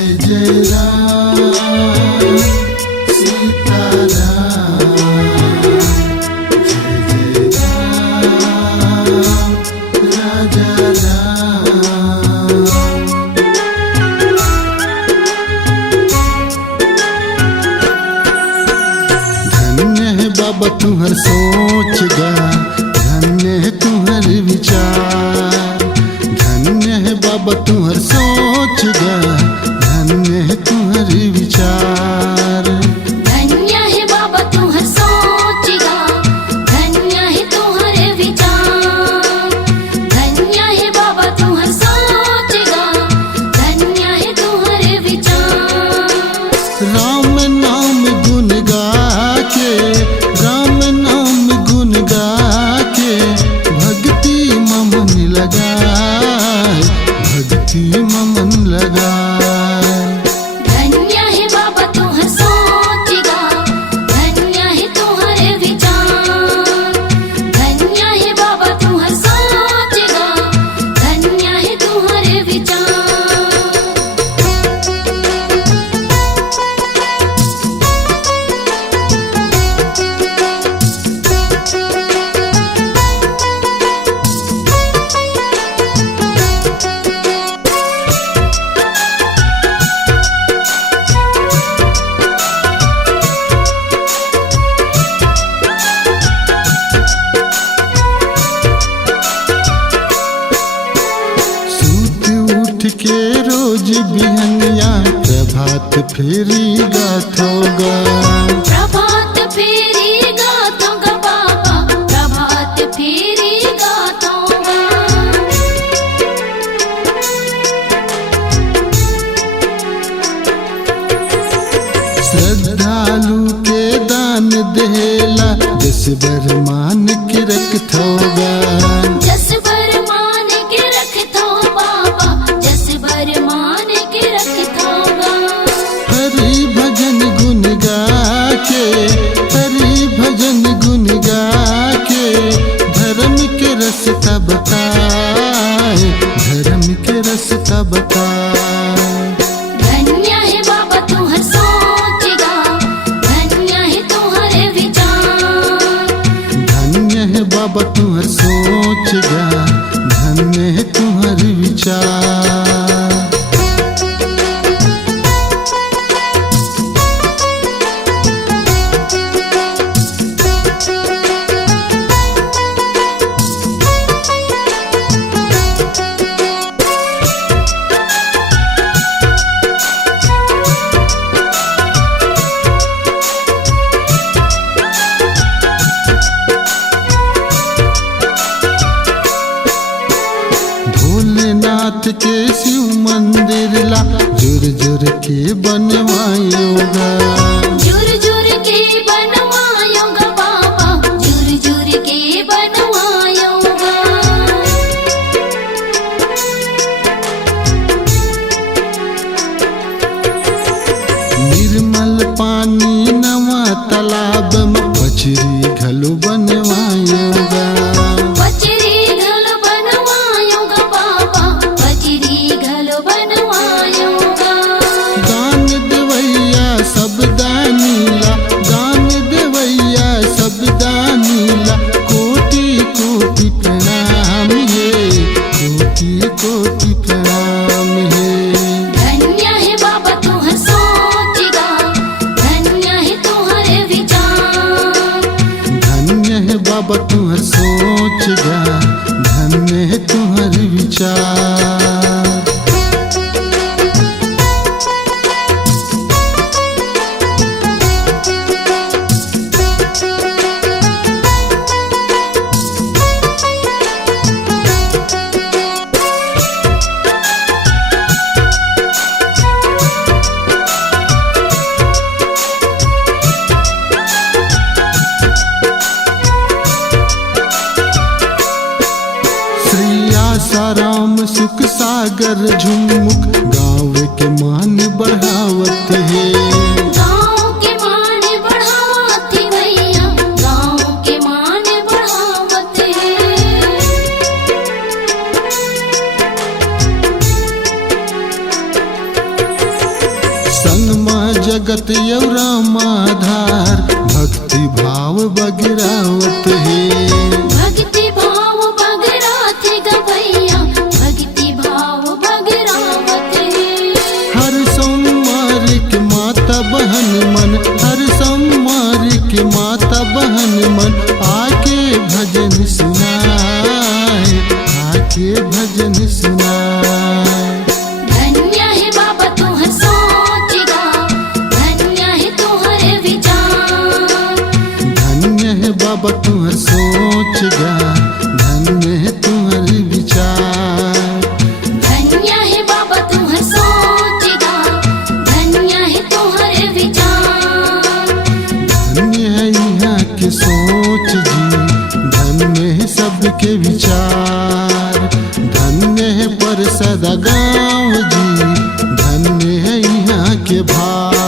जय जय राम सीताराम, जय जय राम राजा राम। धन्य है बाबा तुम्हार सोच गा, धन्य है तुम्हार विचार, धन्य है बाबा तुम्हार सोच गा, धन्य है तुम्हार विचार। धन्य है बाबा तुम्हार सोच गा, धन्य है तुम्हारे विचार, धन्य है बाबा तुम्हार सोच गा, धन्य है तुम्हारे विचार। राम नाम गुण गा के, राम नाम गुण गा के भक्ति ममन लगाए, भक्ति ममन लगाए। धन्य है बाबा तुम्हार सोच गा, धन्य है तुम्हारे विचार, धन्य है बाबा तुम्हार सोच गा, धन्य है तुम्हारे विचार। के रोज बिहनिया प्रभात फेरी गाथोगा, प्रभात फेरी गाथोगा बाबा, प्रभात फेरी गाथोगा। श्रद्धालु के दान देला, जस बर मान के रखथोगा, जस बर मान के रखथो बाबा, जस बर मान के रखथोगा। हरि भजन गुण गा के, हरि भजन गुण गा के धर्म के रस्ता बताए, धर्म के रस्ता बताए। धन्य है बाबा तुम्हार सोच गा, धन्य है तुम्हारे विचार, धन्य है बाबा तुम्हार सोच गा, धन्य है तुम्हार विचार। भोलेनाथ के शिव मंदिर ला जुर जुर के बनवायोगा, जुर जुर के बनवायोगा बाबा, जुर जुर के बनवायोगा। निर्मल पानी नवा तालाब में मछली घलो बनवायोगा, बजरी घल बनवायोगा बाबा, बजरी घल बनवायोगा। दान देवैया सब दानीला, दान देवैया सब दानीला कोटि कोटि प्रणाम हे, कोटि कोटि प्रणाम हे। धन्य है बाबा तुम्हार सोच गा, धन्य है तुम्हारे विचार, धन्य है बाबा तुम्हार सोच गा, धन्य है तुम्हार विचार। श्री आसाराम सुख सागर झुमुक गाँव के मान बढ़ावत है, गाँव के मान बढ़ावत है भैया, गाँव के मान बढ़ावत है। में जगत यौरा माधार भक्ति भाव बगिरावत है। भक्ति भाव बगरात गवैया भक्ति भाव बगरावत है। हर सोमवार के माता बहन मन, हर सोमवार के माता बहन मन आके भजन सुनाए, आके भजन सुनाए। धन्य है बाबा तुहर सोच गा, धन्य है तुहर विचार। धन्य है बाबा तुहर सोच गा, धन्य है तुहर विचार। धन्य है बाबा तुहर सोच गा, धन्य है तुहर विचार। धन्य है यहाँ के सोच जी, धन्य है सबके विचार। धन्य है पर सदा गाँव जी, धन्य है यहाँ के भाव।